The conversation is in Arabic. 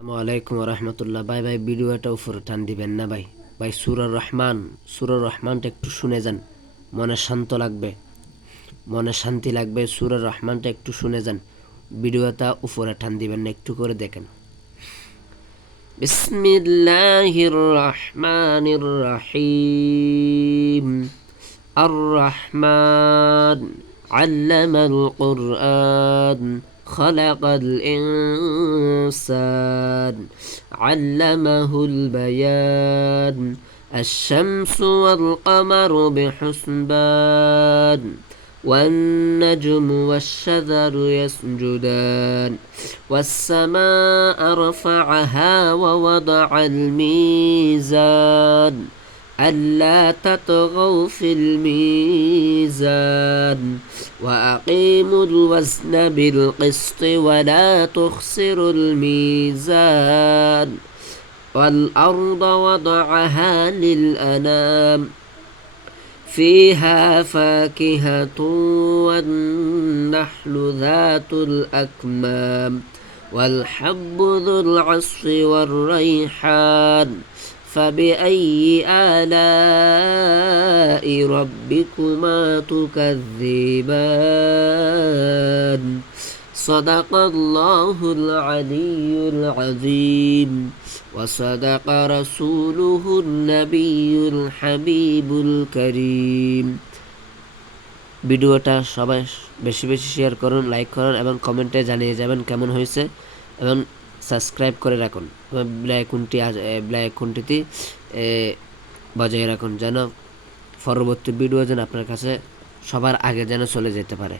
আসসালামু আলাইকুম রহমতুল্লাহ। ভাই ভাই ভিডিওটা উপরে টান দিবেন না ভাই। ভাই সূরা রহমানটা একটু শুনে যান, মনে শান্ত লাগবে, মনে শান্তি লাগবে। সূরা রহমানটা একটু শুনে যান, ভিডিওটা উপরে টান দিবেন না, একটু করে দেখেন। বিসমিল্লাহির রহমানির রহিম। আর রহমান আল্লামাল কুরআন خلق الإنسان علمه البيان الشمس والقمر بحسبان والنجم والشجر يسجدان والسماء رفعها ووضع الميزان ألا تطغوا في الميزان وأقيموا الوزن بالقسط ولا تخسروا الميزان والأرض وضعها للأنام فيها فاكهة والنحل ذات الأكمام والحب ذو العصف والريحان فبأي آلاء ربكما تكذبان صدق الله العلي العظيم وصدق رسوله النبي الحبيب الكريم। ভিডিওটা সবাই বেশি বেশি শেয়ার করুন, লাইক করুন এবং কমেন্টে জানিয়ে যাবেন কেমন হয়েছে এবং সাবস্ক্রাইব করে রাখুন। বেল আইকনটিতে বজায় রাখুন, যেন পরবর্তী ভিডিও যেন আপনার কাছে সবার আগে যেন চলে যেতে পারে।